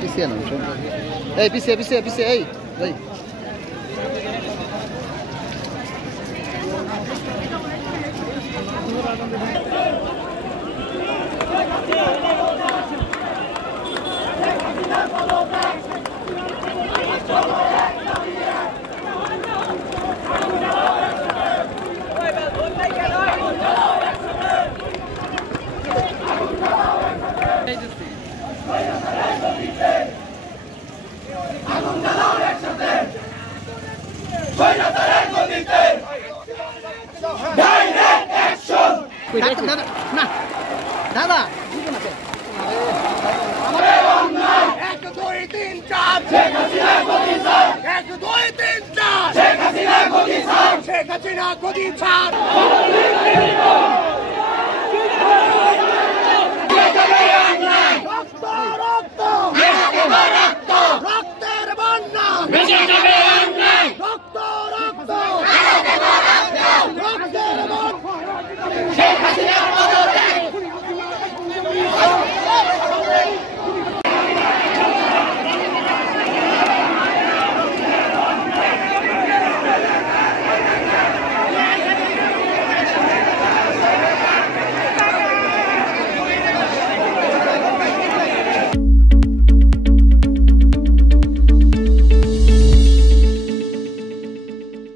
পিছিয়ে নাম এই পিছিয়ে এই ভাই দাদা এক দুই তিন চার শেখ হাসিনা গদি ছাড় এক দুই তিন চার শেখ হাসিনা গদি ছাড় শেখ হাসিনা গদি ছাড়